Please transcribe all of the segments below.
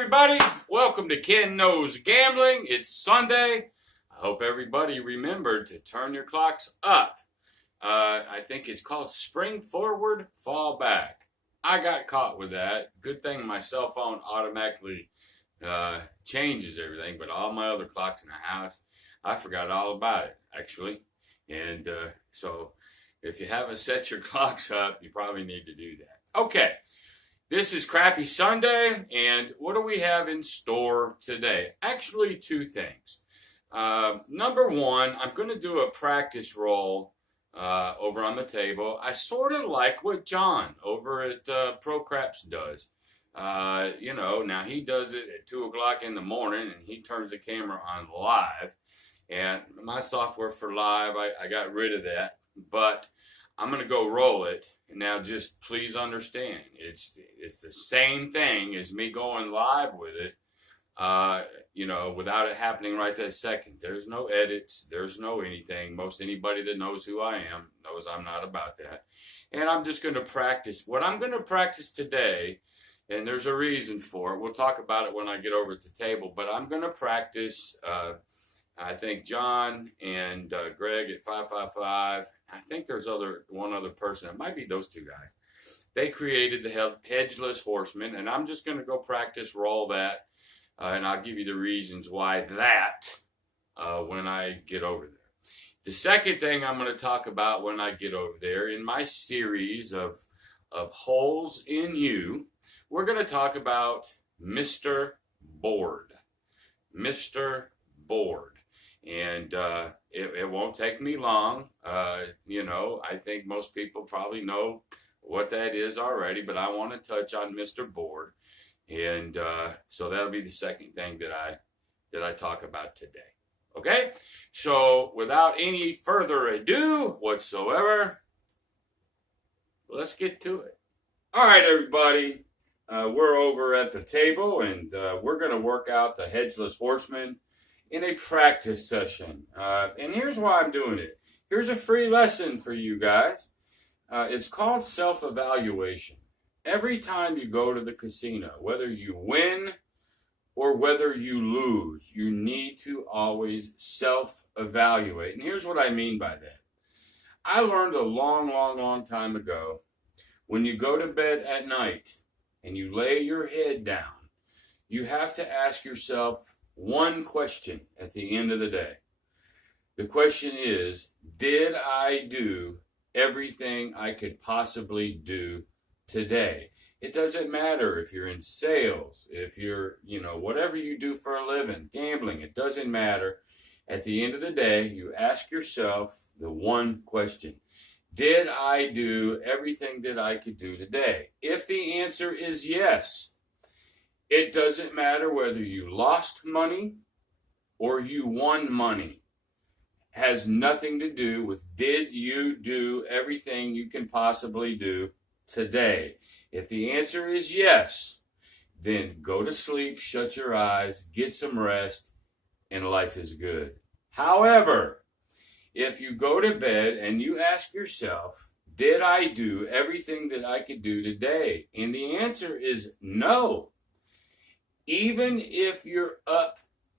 everybody. Welcome to Ken Knows Gambling. It's Sunday. I hope everybody remembered to turn your clocks up. I think it's called spring forward, fall back. I got caught with that. Good thing my cell phone automatically changes everything, but all my other clocks in the house, I forgot all about it, actually. And so if you haven't set your clocks up, you probably need to do that. Okay. This is Crappy Sunday, and what do we have in store today? Actually, two things. Number one, I'm going to do a practice roll over on the table. I sort of like what John over at Pro Craps does. Now he does it at 2 o'clock in the morning, and he turns the camera on live. And my software for live, I got rid of that, but I'm going to go roll it. Now, just please understand, it's the same thing as me going live with it, without it happening right that second. There's no edits. There's no anything. Most anybody that knows who I am knows I'm not about that. And I'm just going to practice. What I'm going to practice today, and there's a reason for it. We'll talk about it when I get over at the table, but I'm going to practice, I think John and Greg at 555. I think there's one other person. It might be those two guys. They created the Hedgeless Horseman, and I'm just going to go practice roll that, and I'll give you the reasons why that when I get over there. The second thing I'm going to talk about when I get over there in my series of holes in you, we're going to talk about Mr. Board. Mr. Board. And it won't take me long. I think most people probably know what that is already, but I want to touch on Mr. Board. And so that'll be the second thing that I talk about today. Okay? So without any further ado whatsoever, let's get to it. All right, everybody. We're over at the table, and we're going to work out the Hedgeless Horseman in a practice session. And here's why I'm doing it. Here's a free lesson for you guys. It's called self-evaluation. Every time you go to the casino, whether you win or whether you lose, you need to always self-evaluate. And here's what I mean by that. I learned a long time ago, when you go to bed at night and you lay your head down, you have to ask yourself one question at the end of the day. The question is, did I do everything I could possibly do today? It doesn't matter if you're in sales, if you're, whatever you do for a living, gambling, it doesn't matter. At the end of the day, you ask yourself the one question. Did I do everything that I could do today? If the answer is yes, it doesn't matter whether you lost money or you won money. It has nothing to do with did you do everything you can possibly do today. If the answer is yes, then go to sleep, shut your eyes, get some rest, and life is good. However, if you go to bed and you ask yourself, did I do everything that I could do today? And the answer is no. Even if you're up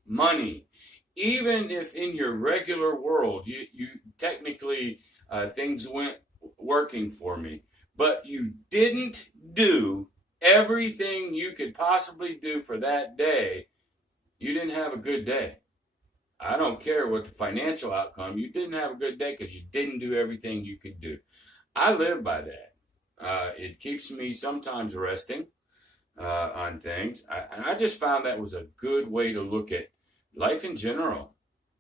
money, even if in your regular world, you technically, things went working for me, but you didn't do everything you could possibly do for that day, you didn't have a good day. I don't care what the financial outcome, you didn't have a good day because you didn't do everything you could do. I live by that. It keeps me sometimes resting on things. And I just found that was a good way to look at life in general.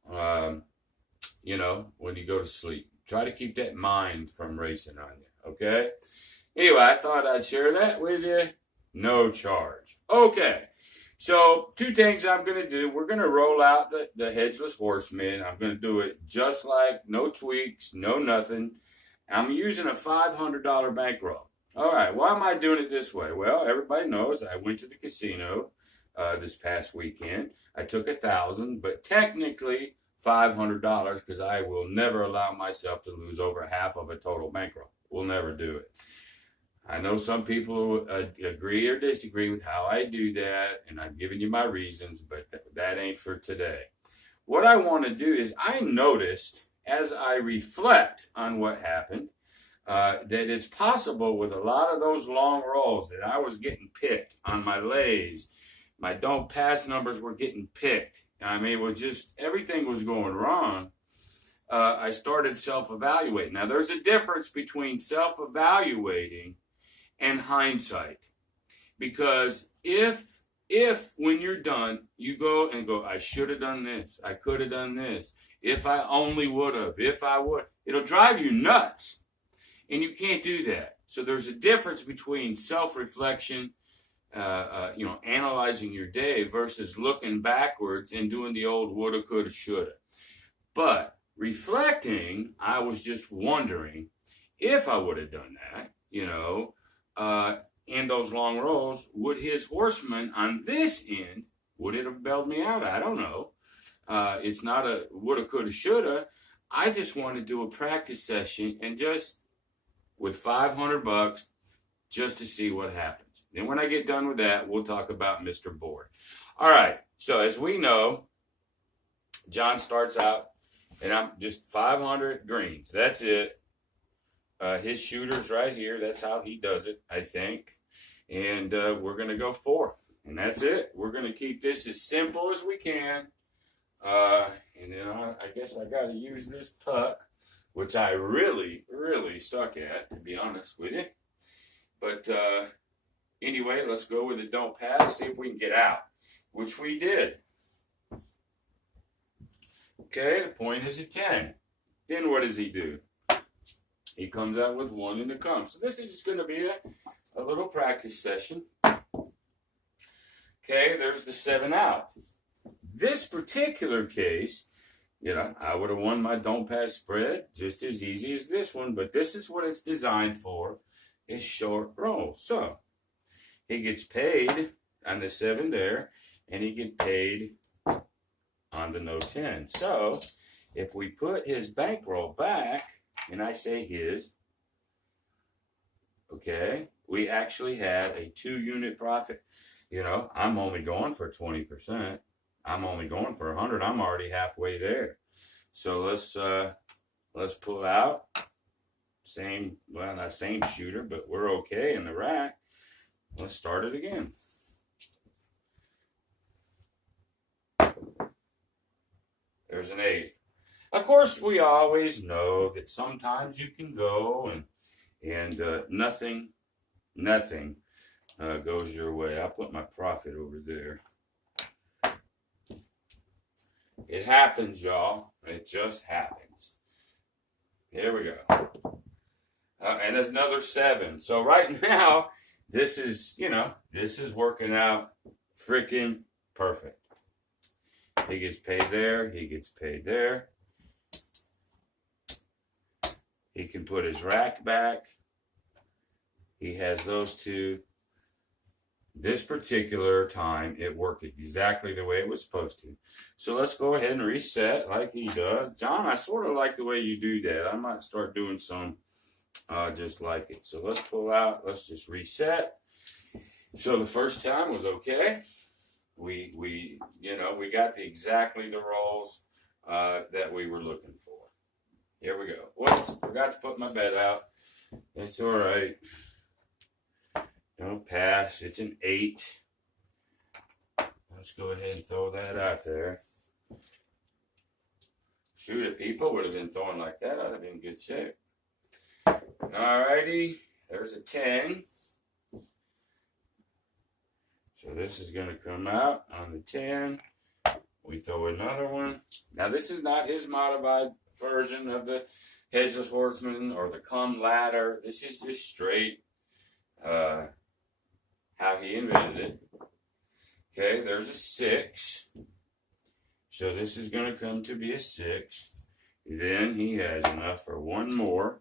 When you go to sleep, try to keep that mind from racing on you. Okay. Anyway, I thought I'd share that with you. No charge. Okay. So 2 things I'm going to do. We're going to roll out the Hedgeless Horseman. I'm going to do it just like no tweaks, no nothing. I'm using a $500 bankroll. All right, why am I doing it this way? Well, everybody knows I went to the casino this past weekend. I took $1,000, but technically $500 because I will never allow myself to lose over half of a total bankroll. We'll never do it. I know some people agree or disagree with how I do that, and I've given you my reasons, but that ain't for today. What I want to do is I noticed as I reflect on what happened that it's possible with a lot of those long rolls that I was getting picked on my lays. My don't pass numbers were getting picked. I mean, it was just everything was going wrong. I started self-evaluating. Now, there's a difference between self-evaluating and hindsight, because if when you're done, you go and go, I should have done this, I could have done this, if I only would have, if I would, it'll drive you nuts, and you can't do that. So there's a difference between self-reflection, analyzing your day versus looking backwards and doing the old woulda, coulda, shoulda. But reflecting, I was just wondering if I would have done that, in those long rolls, would his horseman on this end, would it have bailed me out? I don't know. It's not a woulda, coulda, shoulda. I just want to do a practice session and just with $500 just to see what happens. Then when I get done with that, we'll talk about Mr. Board. All right. So as we know, John starts out, and I'm just 500 greens. That's it. His shooter's right here. That's how he does it, I think. And we're going to go 4. And that's it. We're going to keep this as simple as we can. And then I guess I got to use this puck, which I really, really suck at, to be honest with you. But anyway, let's go with it. Don't pass. See if we can get out, which we did. Okay, the point is a 10. Then what does he do? He comes out with 1 in the come. So this is just going to be a little practice session. Okay, there's the 7 out. This particular case, I would have won my don't pass spread just as easy as this one, but this is what it's designed for, is short roll. So he gets paid on the 7 there, and he gets paid on the no 10. So if we put his bankroll back, and I say his, okay, we actually had a 2-unit profit. I'm only going for 20%. I'm only going for 100. I'm already halfway there. So let's pull out. Not same shooter, but we're okay in the rack. Let's start it again. There's an 8. Of course, we always know that sometimes you can go and nothing goes your way. I'll put my profit over there. It happens, y'all. It just happens. Here we go. And there's another 7. So right now, this is working out freaking perfect. He gets paid there. He gets paid there. He can put his rack back. He has those 2. This particular time, it worked exactly the way it was supposed to. So let's go ahead and reset like he does. John, I sort of like the way you do that. I might start doing some just like it. So let's pull out. Let's just reset. So the first time was okay. We got exactly the rolls that we were looking for. Here we go. Whoops, forgot to put my bet out. It's all right. Don't pass. It's an 8. Let's go ahead and throw that out there. Shoot, if people would have been throwing like that, I'd have been in good shape. All righty. There's a 10. So this is going to come out on the 10. We throw another one. Now, this is not his modified version of the Headless Horseman or the Come Ladder. This is just straight how he invented it. Okay, there's a 6. So this is going to come to be a 6. Then he has enough for 1 more.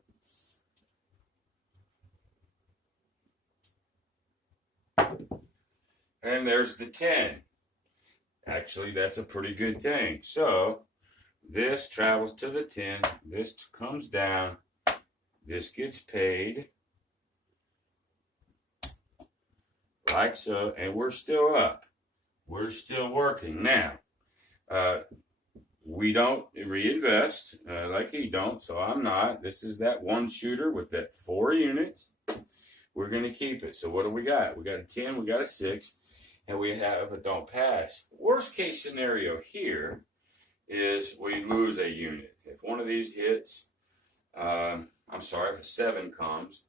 And there's the 10. Actually, that's a pretty good thing. So this travels to the 10. This comes down. This gets paid. like so, and we're still up. We're still working. Now, we don't reinvest like he don't, so I'm not. This is that one shooter with that 4 units. We're going to keep it. So what do we got? We got a 10, we got a 6, and we have a don't pass. Worst case scenario here is we lose a unit. If one of these hits, I'm sorry, if a 7 comes,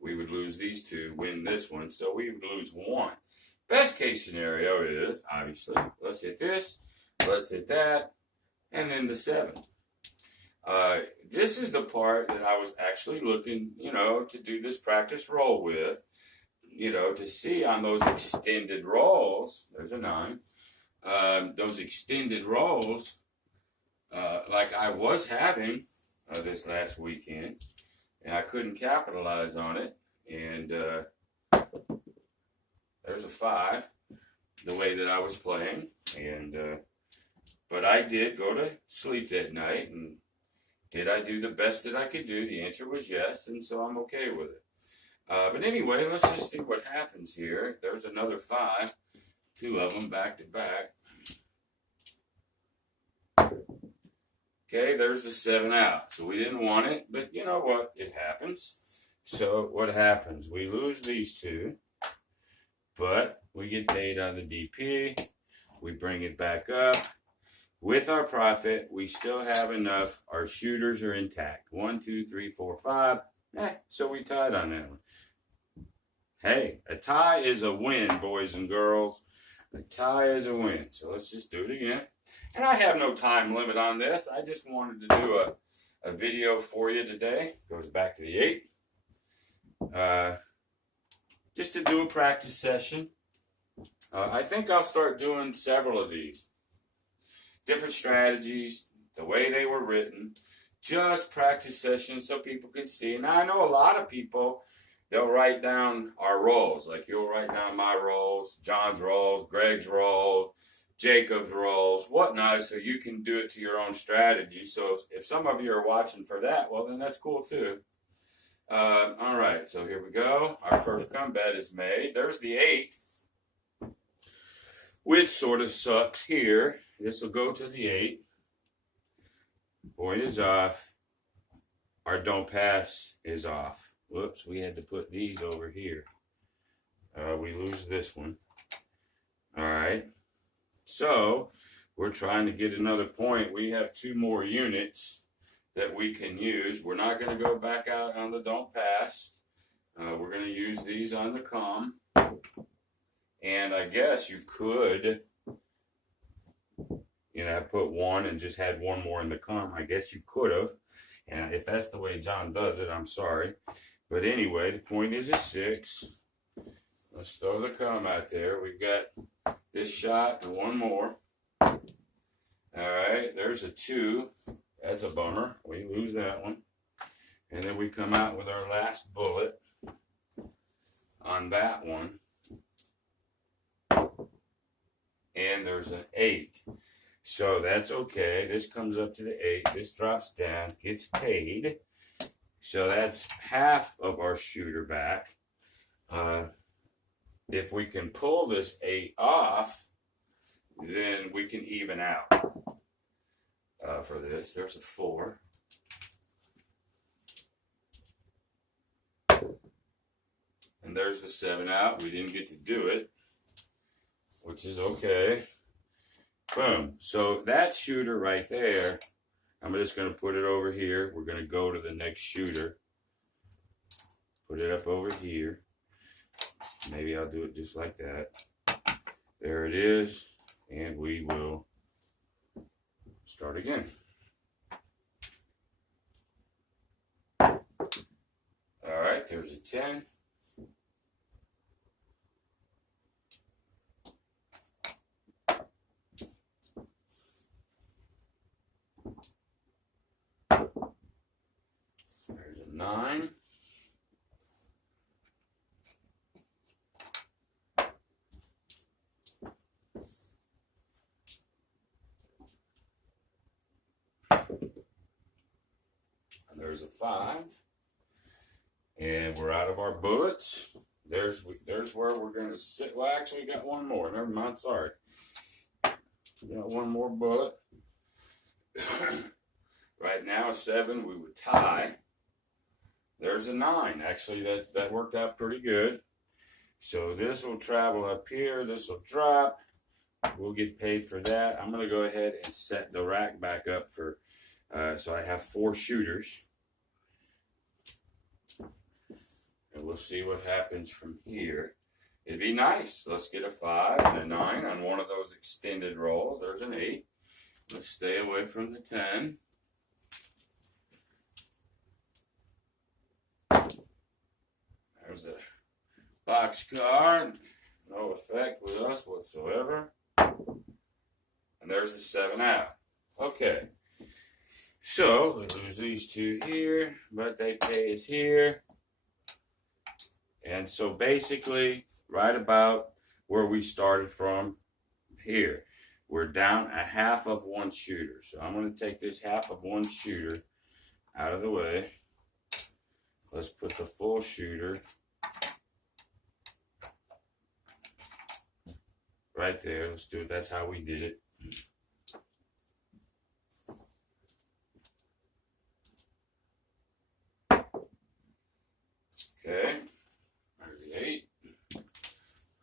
we would lose these 2, win this one, so we would lose 1. Best case scenario is, obviously, let's hit this, let's hit that, and then the 7. This is the part that I was actually looking, to do this practice roll with, to see on those extended rolls, there's a 9, those extended rolls, like I was having this last weekend, and I couldn't capitalize on it, and there's a 5, the way that I was playing, and but I did go to sleep that night, and did I do the best that I could do? The answer was yes, and so I'm okay with it. But anyway, let's just see what happens here. There's another 5, 2 of them back to back. Okay, there's the 7 out. So we didn't want it, but you know what? It happens. So what happens? We lose these 2, but we get paid on the DP. We bring it back up. With our profit, we still have enough. Our shooters are intact. 1, 2, 3, 4, 5. So we tied on that one. Hey, a tie is a win, boys and girls. A tie is a win. So let's just do it again. And I have no time limit on this. I just wanted to do a video for you today. Goes back to the 8. Just to do a practice session. I think I'll start doing several of these. Different strategies, the way they were written. Just practice sessions so people can see. And I know a lot of people, they'll write down our roles. Like you'll write down my roles, John's roles, Greg's roles, Jacob's roles, whatnot, so you can do it to your own strategy. So if some of you are watching for that, well, then that's cool too. All right, so here we go. Our first come bet is made. There's the 8, which sort of sucks here. This will go to the 8. Boy is off. Our don't pass is off. Whoops, we had to put these over here. We lose this one. All right. So we're trying to get another point. We have 2 more units that we can use. We're not going to go back out on the don't pass. We're going to use these on the come. And I guess you could, put 1 and just had 1 more in the come. I guess you could have. And if that's the way John does it, I'm sorry. But anyway, the point is a 6. Let's throw the come out there. We've got this shot and 1 more. All right, there's a 2. That's a bummer. We lose that one. And then we come out with our last bullet on that one. And there's an 8. So that's okay. This comes up to the 8. This drops down, gets paid. So that's half of our shooter back. If we can pull this 8 off, then we can even out for this. There's a 4. And there's the 7 out. We didn't get to do it, which is okay. Boom. So that shooter right there, I'm just going to put it over here. We're going to go to the next shooter. Put it up over here. Maybe I'll do it just like that. There it is. And we will start again. All right, there's a 10. There's a 9. And there's a 5. And we're out of our bullets. There's where we're going to sit. Well, actually, we got one more. Never mind. Sorry. Got one more bullet. Right now, a 7. We would tie. There's a 9. Actually, that worked out pretty good. So this will travel up here. This will drop. We'll get paid for that. I'm going to go ahead and set the rack back up for, so I have 4 shooters. And we'll see what happens from here. It'd be nice. Let's get a 5 and a 9 on one of those extended rolls. There's an 8. Let's stay away from the 10. There's a box card. No effect with us whatsoever. And there's the 7 out. Okay. So, we lose these 2 here. Birthday pay is here. And so basically, right about where we started from here, we're down a half of 1 shooter. So I'm going to take this half of 1 shooter out of the way. Let's put the full shooter right there. Let's do it. That's how we did it. Okay. There's the 8.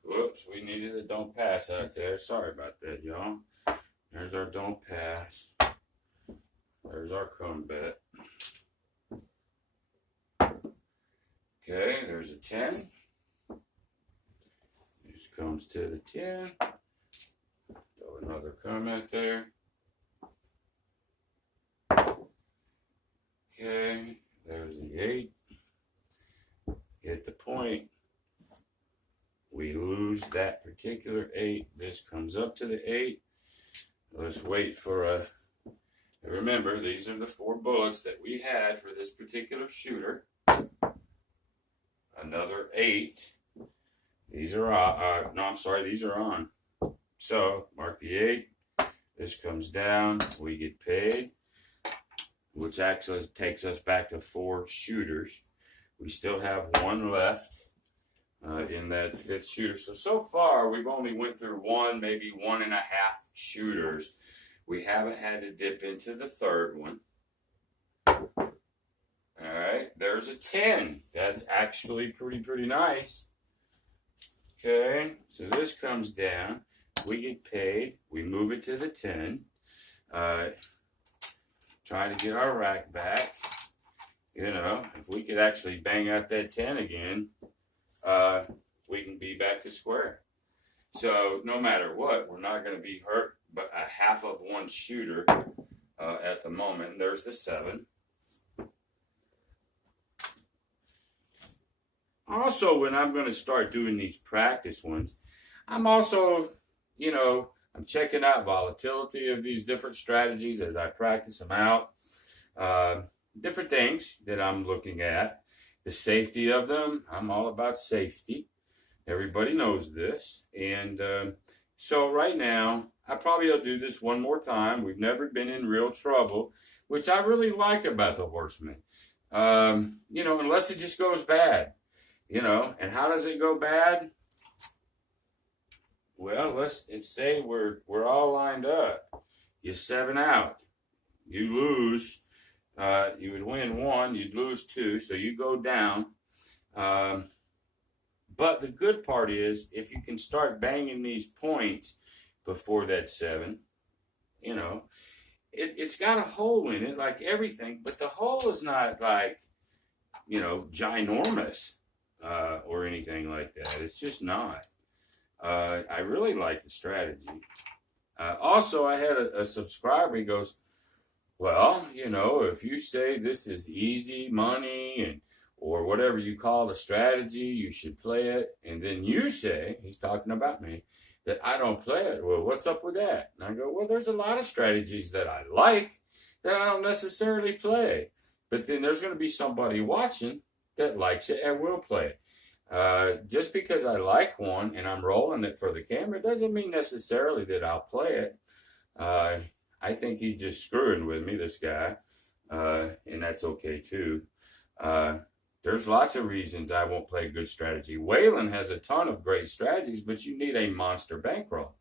Whoops, we needed a don't pass out there. Sorry about that, y'all. There's our don't pass. There's our come bet. Okay, there's a 10. This comes to the 10. Throw another comment there. Okay, there's the 8. Hit the point. We lose that particular 8. This comes up to the 8. Let's wait for a... Remember, these are the 4 bullets that we had for this particular shooter. Another 8. These are on. No, I'm sorry. These are on. So, mark the 8. This comes down. We get paid, which actually takes us back to 4 shooters. We still have 1 left in that 5th shooter. So far, we've only went through 1, maybe 1.5 shooters. We haven't had to dip into the 3rd one. All right, there's a 10. That's actually pretty nice. Okay, so this comes down. We get paid. We move it to the 10. Try to get our rack back. You know, if we could actually bang out that 10 again, we can be back to square. So no matter what, we're not going to be hurt but a half of 1 shooter at the moment. There's the 7. Also, when I'm going to start doing these practice ones, I'm also, you know, I'm checking out volatility of these different strategies as I practice them out. Different things that I'm looking at. The safety of them. I'm all about safety. Everybody knows this. And so right now, I probably will do this one more time. We've never been in real trouble, which I really like about the Horseman. You know, unless it just goes bad. You know, and how does it go bad? Well, let's say we're all lined up. You're 7 out. You lose. You would win 1. You'd lose 2. So you go down. But the good part is, if you can start banging these points before that 7, you know, it's got a hole in it like everything. But the hole is not like, you know, ginormous or anything like that. It's just not. I really like the strategy. Also, I had a subscriber. He goes, well, you know, if you say this is easy money and or whatever you call the strategy, you should play it. And then you say, he's talking about me, that I don't play it. Well, what's up with that? And I go, well, there's a lot of strategies that I like that I don't necessarily play. But then there's going to be somebody watching that likes it and will play it. Just because I like one and I'm rolling it for the camera doesn't mean necessarily that I'll play it. I think he's just screwing with me, this guy, and that's okay too. There's lots of reasons I won't play good strategy. Waylon has a ton of great strategies, but you need a monster bankroll.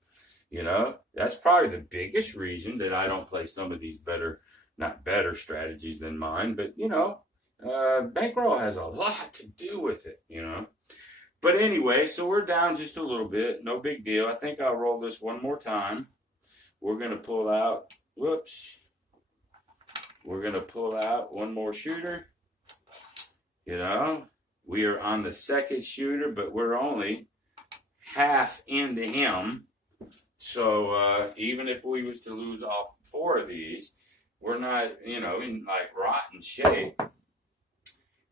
You know, that's probably the biggest reason that I don't play some of these better, not better strategies than mine, but you know, bankroll has a lot to do with it, you know. But anyway, so we're down just a little bit. No big deal. I think I'll roll this one more time. We're going to pull out, whoops. We're going to pull out one more shooter. You know, we are on the second shooter, but we're only half into him. So even if we was to lose all 4 of these, we're not, you know, in like rotten shape.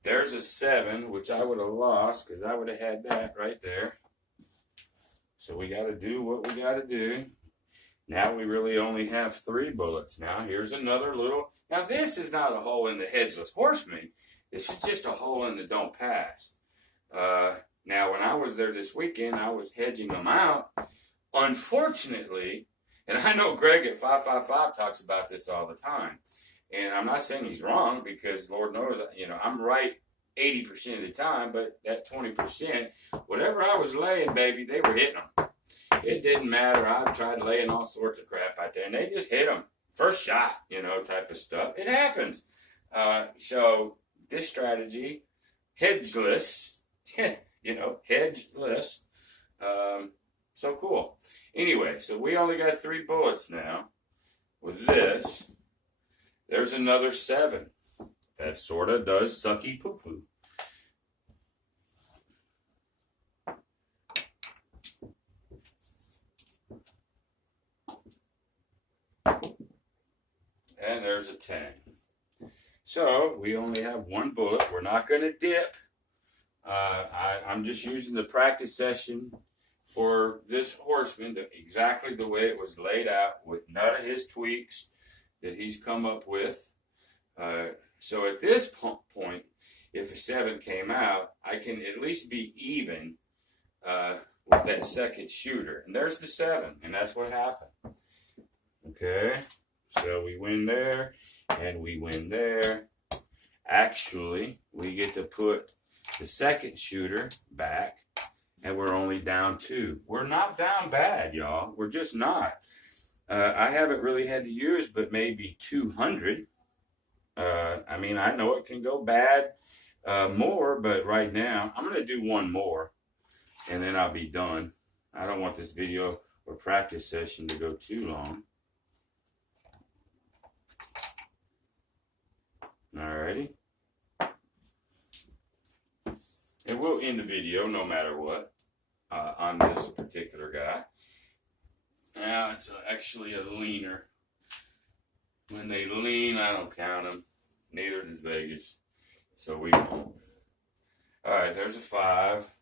There's a 7, which I would have lost because I would have had that right there. So we got to do what we got to do. Now we really only have 3 bullets. Now here's another little. Now this is not a hole in the Headless Horseman. This is just a hole in the Don't Pass. Now when I was there this weekend, I was hedging them out. Unfortunately, and I know Greg at 555 talks about this all the time. And I'm not saying he's wrong because Lord knows, you know, I'm right 80% of the time, but that 20%, whatever I was laying, baby, they were hitting them. It didn't matter. I tried laying all sorts of crap out there, and they just hit them. First shot, you know, type of stuff. It happens. So this strategy, hedgeless, you know, hedgeless. So cool. Anyway, so we only got 3 bullets now with this. There's another 7. That sort of does sucky poo-poo. And there's a 10. So we only have 1 bullet. We're not going to dip. I'm just using the practice session for this Horseman exactly the way it was laid out with none of his tweaks that he's come up with. So at this point, if a 7 came out, I can at least be even with that second shooter. And there's the 7, and that's what happened. Okay, so we win there, and we win there. Actually, we get to put the second shooter back, and we're only down 2. We're not down bad, y'all. We're just not. I haven't really had to use but maybe 200. I mean, I know it can go bad more, but right now, I'm going to do 1 more, and then I'll be done. I don't want this video or practice session to go too long. Alrighty. And we'll end the video no matter what on this particular guy. Now, it's actually a leaner. When they lean, I don't count them. Neither does Vegas. So we won't. Alright, there's a 5.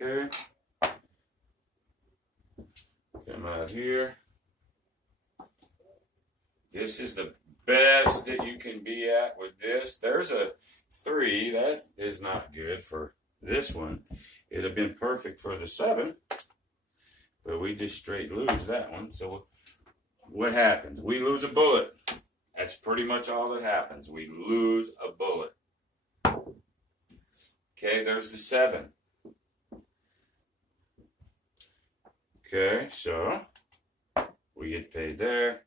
Okay. Come out here. This is the best that you can be at with this. There's a 3. That is not good for this one. It'd have been perfect for the 7. But we just straight lose that one. So what happens? We lose a bullet. That's pretty much all that happens. We lose a bullet. Okay, there's the 7. Okay, so we get paid there,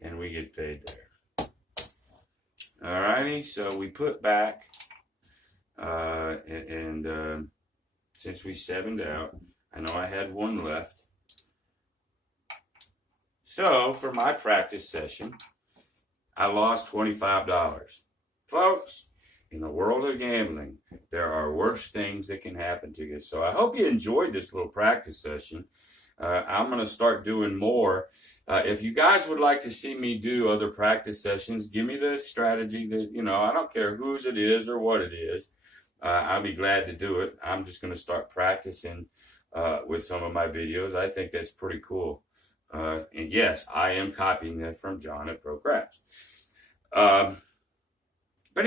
and we get paid there. Alrighty, so we put back, since we 7'd out, I know I had 1 left. So for my practice session, I lost $25. Folks, in the world of gambling, there are worse things that can happen to you. So I hope you enjoyed this little practice session. I'm going to start doing more. If you guys would like to see me do other practice sessions, give me the strategy that, you know, I don't care whose it is or what it is. I'll be glad to do it. I'm just going to start practicing with some of my videos. I think that's pretty cool. And yes, I am copying that from John at Pro Craps. But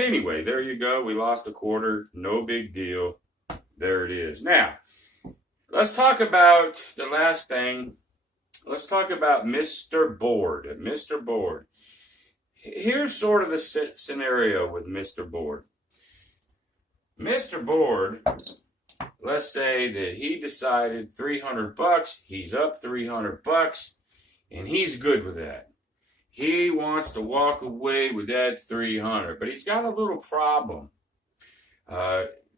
anyway, there you go. We lost a quarter. No big deal. There it is. Now, let's talk about the last thing. Let's talk about Mr. Board. Mr. Board. Here's sort of the scenario with Mr. Board. Mr. Board, let's say that he decided $300, he's up $300, and he's good with that. He wants to walk away with that 300, but he's got a little problem.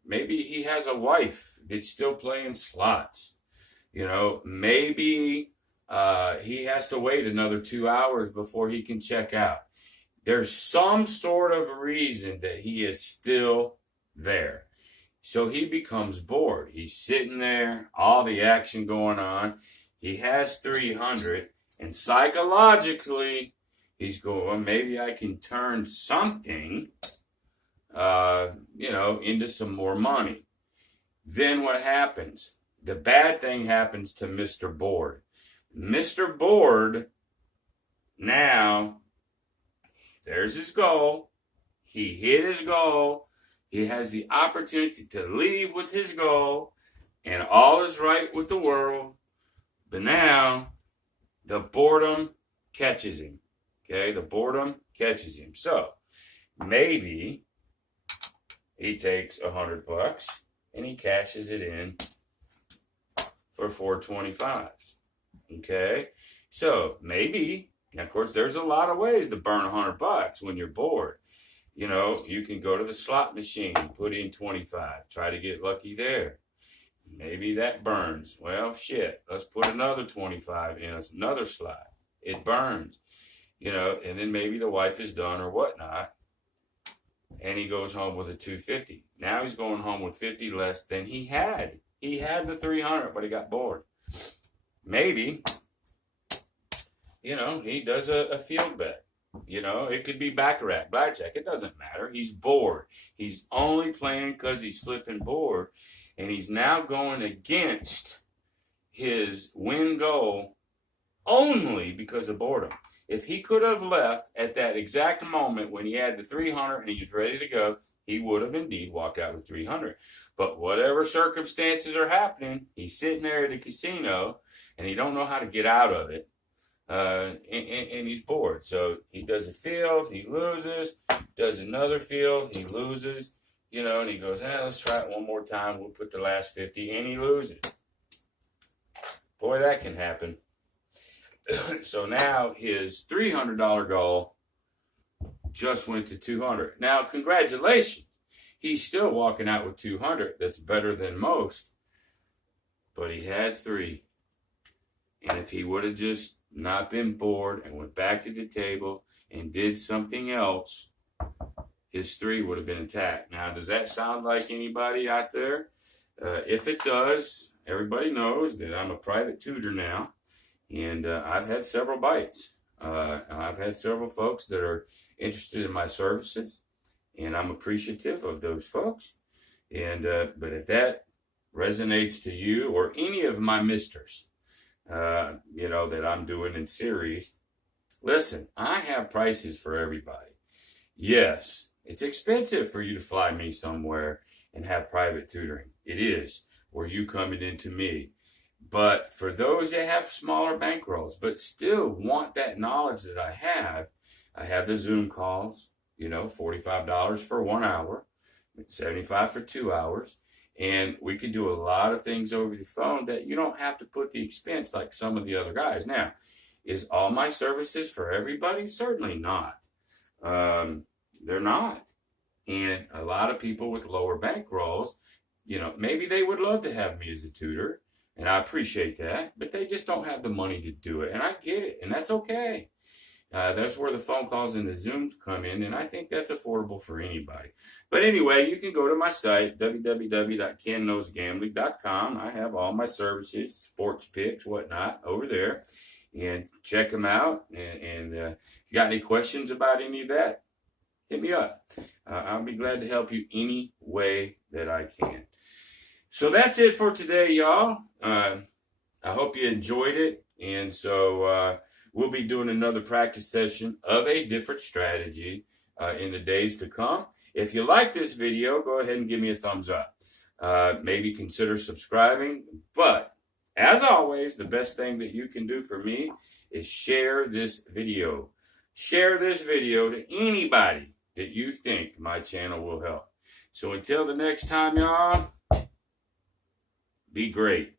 Maybe he has a wife that's still playing slots. You know, maybe he has to wait another 2 hours before he can check out. There's some sort of reason that he is still there. So he becomes bored. He's sitting there, all the action going on. He has 300, and psychologically, he's going, well, maybe I can turn something, into some more money. Then what happens? The bad thing happens to Mr. Board. Mr. Board, now, there's his goal. He hit his goal. He has the opportunity to leave with his goal, and all is right with the world. But now, the boredom catches him. Okay, the boredom catches him. So maybe he takes $100 and he cashes it in for $425. Okay, so maybe, and of course, there's a lot of ways to burn $100 when you're bored. You know, you can go to the slot machine, put in 25, try to get lucky there. Maybe that burns. Well, shit, let's put another 25 in another slot. It burns. You know, and then maybe the wife is done or whatnot, and he goes home with a 250. Now he's going home with 50 less than he had. He had the 300, but he got bored. Maybe, he does a field bet. It could be baccarat, blackjack. It doesn't matter. He's bored. He's only playing because he's flipping bored, and he's now going against his win goal only because of boredom. If he could have left at that exact moment when he had the 300 and he was ready to go, he would have indeed walked out with 300. But whatever circumstances are happening, he's sitting there at a casino and he don't know how to get out of it, and he's bored. So he does a field, he loses, does another field, he loses, and he goes, let's try it one more time. We'll put the last 50, and he loses. Boy, that can happen. So now his $300 goal just went to 200. Now, congratulations. He's still walking out with 200. That's better than most. But he had 3. And if he would have just not been bored and went back to the table and did something else, his 3 would have been intact. Now, does that sound like anybody out there? If it does, everybody knows that I'm a private tutor now. And I've had several bites. I've had several folks that are interested in my services, and I'm appreciative of those folks. And but if that resonates to you or any of my misters, that I'm doing in series, listen, I have prices for everybody. Yes, it's expensive for you to fly me somewhere and have private tutoring. It is, or you coming into me. But for those that have smaller bankrolls, but still want that knowledge that I have the Zoom calls, $45 for 1 hour, $75 for 2 hours. And we can do a lot of things over the phone that you don't have to put the expense like some of the other guys. Now, is all my services for everybody? Certainly not. They're not. And a lot of people with lower bankrolls, maybe they would love to have me as a tutor. And I appreciate that, but they just don't have the money to do it. And I get it, and that's okay. That's where the phone calls and the Zooms come in, and I think that's affordable for anybody. But anyway, you can go to my site, www.kenknowsgambling.com. I have all my services, sports picks, whatnot, over there. And check them out. And if you got any questions about any of that, hit me up. I'll be glad to help you any way that I can. So that's it for today, y'all. I hope you enjoyed it. And so we'll be doing another practice session of a different strategy in the days to come. If you like this video, go ahead and give me a thumbs up. Maybe consider subscribing. But as always, the best thing that you can do for me is share this video. share this video to anybody that you think my channel will help. So until the next time, y'all, be great.